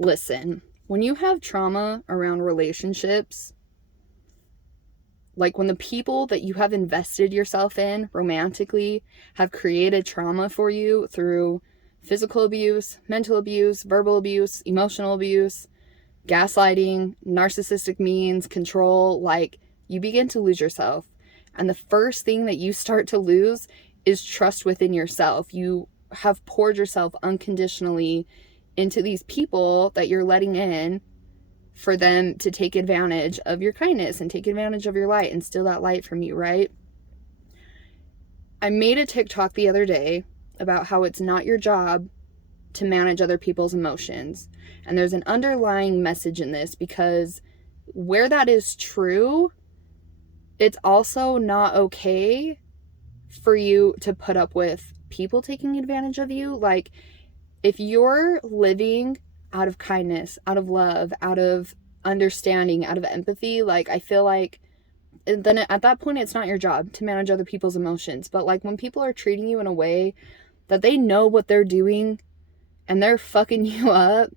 Listen, when you have trauma around relationships, like when the people that you have invested yourself in romantically have created trauma for you through physical abuse, mental abuse, verbal abuse, emotional abuse, gaslighting, narcissistic means, control, like you begin to lose yourself. And the first thing that you start to lose is trust within yourself. You have poured yourself unconditionally into these people that you're letting in for them to take advantage of your kindness and take advantage of your light and steal that light from you, right? I made a TikTok the other day about how it's not your job to manage other people's emotions. And there's an underlying message in this, because where that is true, it's also not okay for you to put up with people taking advantage of you. Like, if you're living out of kindness, out of love, out of understanding, out of empathy, like, I feel like then at that point it's not your job to manage other people's emotions. But like when people are treating you in a way that they know what they're doing and they're fucking you up,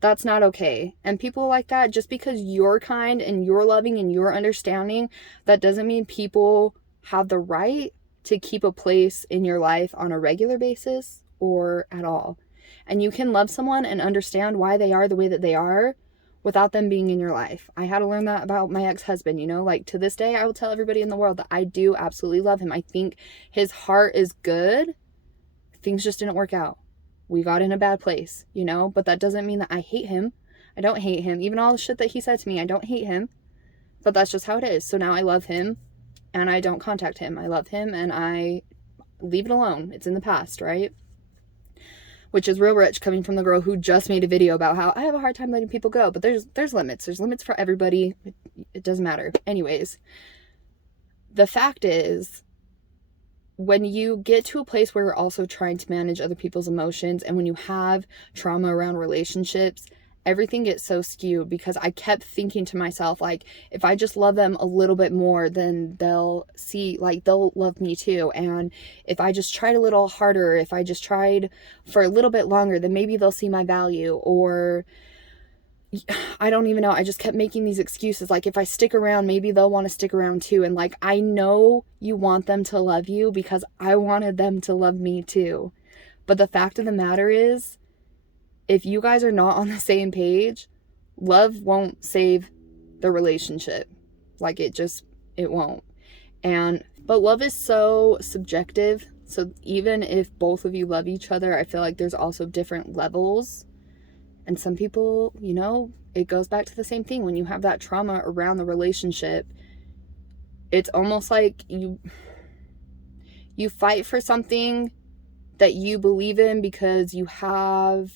that's not okay. And people like that, just because you're kind and you're loving and you're understanding, that doesn't mean people have the right to keep a place in your life on a regular basis or at all. And you can love someone and understand why they are the way that they are without them being in your life. I had to learn that about my ex-husband, like to this day, I will tell everybody in the world that I do absolutely love him. I think his heart is good. Things just didn't work out. We got in a bad place, but that doesn't mean that I hate him. I don't hate him. Even all the shit that he said to me, I don't hate him, but that's just how it is. So now I love him and I don't contact him. I love him and I leave it alone. It's in the past, right? Which is real rich coming from the girl who just made a video about how I have a hard time letting people go, but there's limits. There's limits for everybody. It doesn't matter. Anyways, the fact is, when you get to a place where you're also trying to manage other people's emotions, and when you have trauma around relationships, everything gets so skewed, because I kept thinking to myself, like, if I just love them a little bit more, then they'll see, like, they'll love me too. And if I just tried a little harder, if I just tried for a little bit longer, then maybe they'll see my value. Or I don't even know. I just kept making these excuses. Like, if I stick around, maybe they'll want to stick around too. And like, I know you want them to love you because I wanted them to love me too. But the fact of the matter is, if you guys are not on the same page, love won't save the relationship. Like, it won't. But love is so subjective. So even if both of you love each other, I feel like there's also different levels. And some people, it goes back to the same thing. When you have that trauma around the relationship, it's almost like you fight for something that you believe in because you have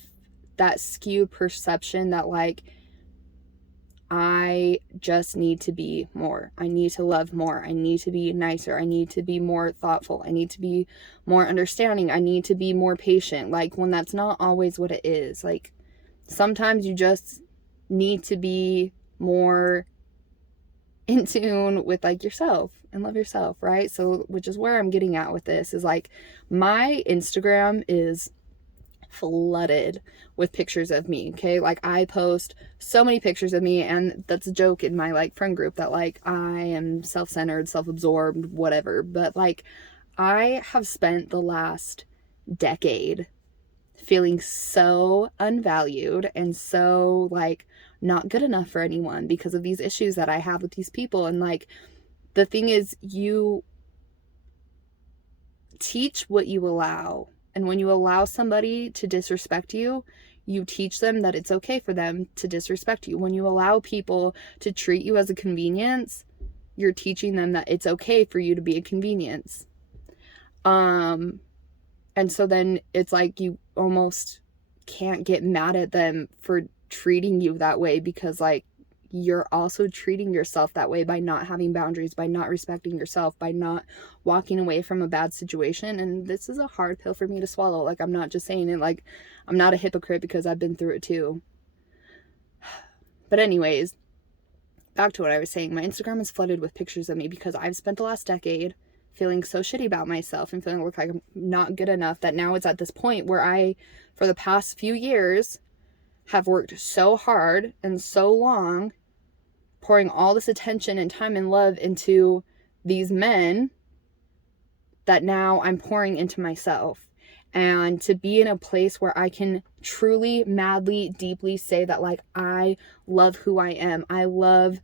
that skewed perception that, like, I just need to be more. I need to love more. I need to be nicer. I need to be more thoughtful. I need to be more understanding. I need to be more patient. Like, when that's not always what it is. Like, sometimes you just need to be more in tune with, like, yourself and love yourself, right? So, which is where I'm getting at with this, is like, my Instagram is flooded with pictures of me, okay? Like, I post so many pictures of me, and that's a joke in my, like, friend group that, like, I am self-centered, self-absorbed, whatever. But like, I have spent the last decade feeling so unvalued and so, like, not good enough for anyone because of these issues that I have with these people. And like, the thing is, you teach what you allow. And when you allow somebody to disrespect you, you teach them that it's okay for them to disrespect you. When you allow people to treat you as a convenience, you're teaching them that it's okay for you to be a convenience. And so then it's like, you almost can't get mad at them for treating you that way, because, like, you're also treating yourself that way by not having boundaries, by not respecting yourself, by not walking away from a bad situation. And this is a hard pill for me to swallow. Like, I'm not just saying it, like, I'm not a hypocrite, because I've been through it too. But anyways, back to what I was saying. My Instagram is flooded with pictures of me because I've spent the last decade feeling so shitty about myself and feeling like I'm not good enough, that now it's at this point where for the past few years, have worked so hard and so long, pouring all this attention and time and love into these men, that now I'm pouring into myself. And to be in a place where I can truly, madly, deeply say that, like, I love who I am. I love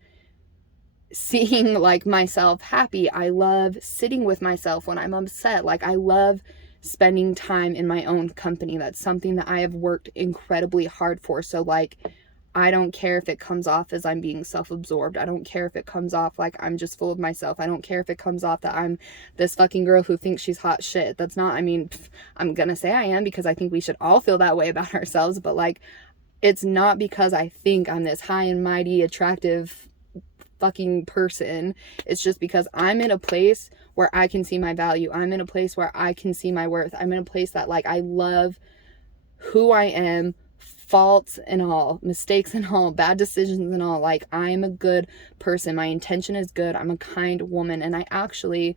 seeing, like, myself happy. I love sitting with myself when I'm upset. Like, I love spending time in my own company. That's something that I have worked incredibly hard for. So, like, I don't care if it comes off as I'm being self-absorbed. I don't care if it comes off like I'm just full of myself. I don't care if it comes off that I'm this fucking girl who thinks she's hot shit. That's not, I mean, I'm gonna say I am, because I think we should all feel that way about ourselves, but, like, it's not because I think I'm this high and mighty, attractive fucking person. It's just because I'm in a place where I can see my value. I'm in a place where I can see my worth. I'm in a place that, like, I love who I am, faults and all, mistakes and all, bad decisions and all. Like, I'm a good person. My intention is good. I'm a kind woman. And I actually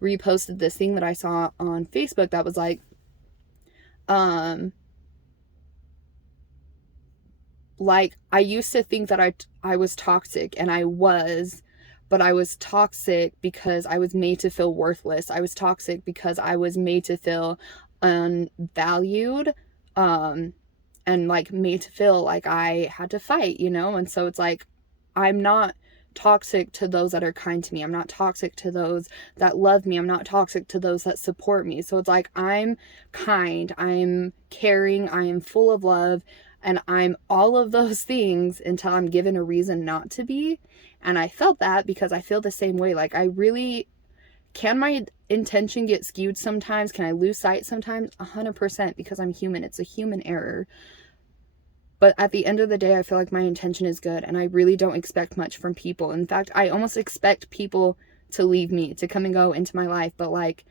reposted this thing that I saw on Facebook that was like, I used to think that I was toxic, and I was, but I was toxic because I was made to feel worthless. I was toxic because I was made to feel unvalued, and, like, made to feel like I had to fight, you know? And so it's like, I'm not toxic to those that are kind to me. I'm not toxic to those that love me. I'm not toxic to those that support me. So it's like, I'm kind, I'm caring, I am full of love, and I'm all of those things until I'm given a reason not to be. And I felt that because I feel the same way. Like, I really, can my intention get skewed sometimes? Can I lose sight sometimes? 100%, because I'm human. It's a human error. But at the end of the day, I feel like my intention is good, and I really don't expect much from people. In fact, I almost expect people to leave me, to come and go into my life. But, like,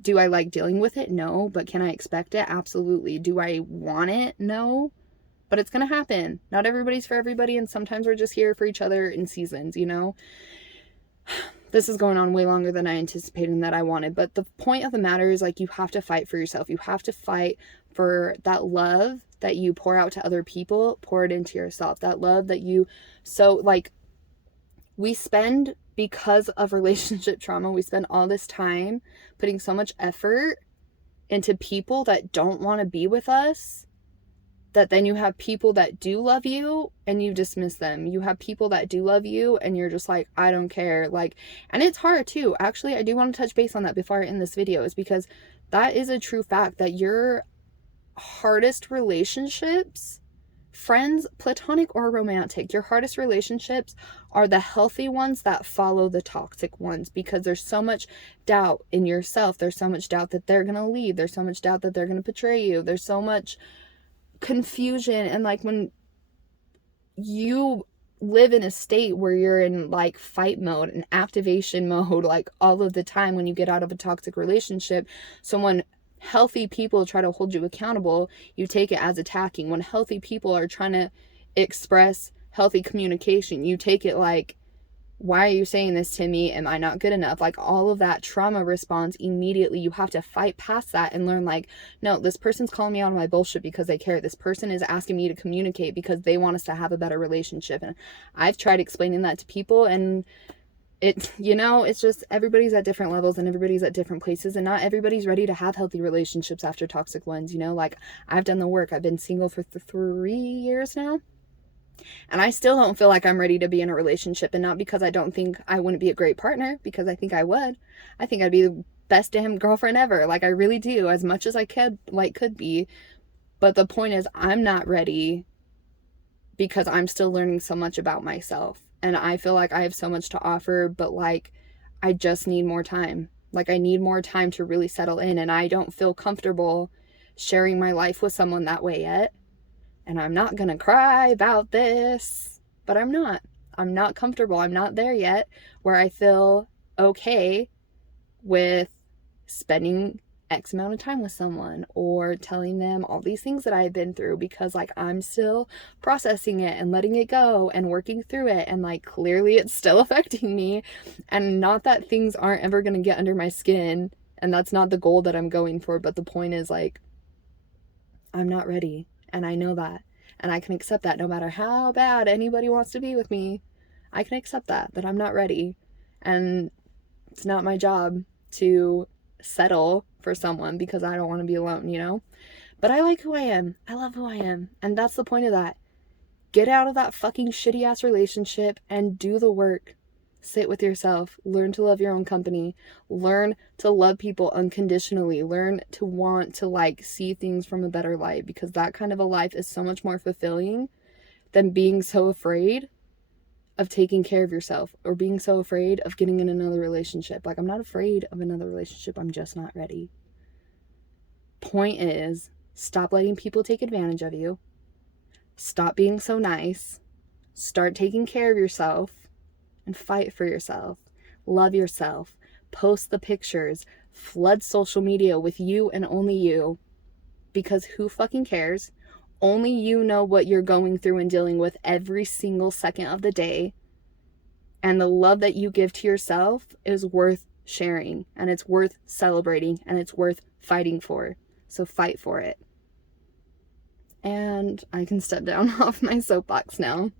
do I like dealing with it? No. But can I expect it? Absolutely. Do I want it? No. But it's going to happen. Not everybody's for everybody, and sometimes we're just here for each other in seasons, you know? This is going on way longer than I anticipated and that I wanted. But the point of the matter is, like, you have to fight for yourself. You have to fight for that love that you pour out to other people, pour it into yourself. That love that you, so, like, we spend, because of relationship trauma, we spend all this time putting so much effort into people that don't want to be with us, that then you have people that do love you and you dismiss them. You have people that do love you and you're just like, I don't care. Like, and it's hard too. Actually, I do want to touch base on that before I end this video, is because that is a true fact, that your hardest relationships, friends, platonic or romantic, your hardest relationships are the healthy ones that follow the toxic ones, because there's so much doubt in yourself. There's so much doubt that they're going to leave. There's so much doubt that they're going to betray you. There's so much confusion. And, like, when you live in a state where you're in, like, fight mode and activation mode, like, all of the time, when you get out of a toxic relationship, so when healthy people try to hold you accountable, you take it as attacking. When healthy people are trying to express healthy communication, you take it like, why are you saying this to me? Am I not good enough? Like, all of that trauma response, immediately you have to fight past that and learn, like, no, this person's calling me out on my bullshit because they care. This person is asking me to communicate because they want us to have a better relationship. And I've tried explaining that to people, and it, you know, it's just, everybody's at different levels and everybody's at different places, and not everybody's ready to have healthy relationships after toxic ones, you know? Like, I've done the work. I've been single for 3 years now, and I still don't feel like I'm ready to be in a relationship. And not because I don't think I wouldn't be a great partner, because I think I would. I think I'd be the best damn girlfriend ever. Like, I really do, as much as I could be. But the point is, I'm not ready because I'm still learning so much about myself. And I feel like I have so much to offer, but, like, I just need more time. Like, I need more time to really settle in, and I don't feel comfortable sharing my life with someone that way yet. And I'm not gonna cry about this, but I'm not comfortable. I'm not there yet where I feel okay with spending X amount of time with someone or telling them all these things that I've been through, because, like, I'm still processing it and letting it go and working through it. And, like, clearly it's still affecting me. And not that things aren't ever gonna get under my skin, and that's not the goal that I'm going for. But the point is, like, I'm not ready. And I know that. And I can accept that no matter how bad anybody wants to be with me. I can accept that I'm not ready. And it's not my job to settle for someone because I don't want to be alone, you know? But I like who I am. I love who I am. And that's the point of that. Get out of that fucking shitty ass relationship and do the work. Sit with yourself. Learn to love your own company. Learn to love people unconditionally. Learn to want to like see things from a better light, because that kind of a life is so much more fulfilling than being so afraid of taking care of yourself or being so afraid of getting in another relationship. Like, I'm not afraid of another relationship. I'm just not ready. Point is, stop letting people take advantage of you. Stop being so nice. Start taking care of yourself and fight for yourself. Love yourself. Post the pictures. Flood social media with you and only you. Because who fucking cares? Only you know what you're going through and dealing with every single second of the day. And the love that you give to yourself is worth sharing, and it's worth celebrating, and it's worth fighting for. So fight for it. And I can step down off my soapbox now.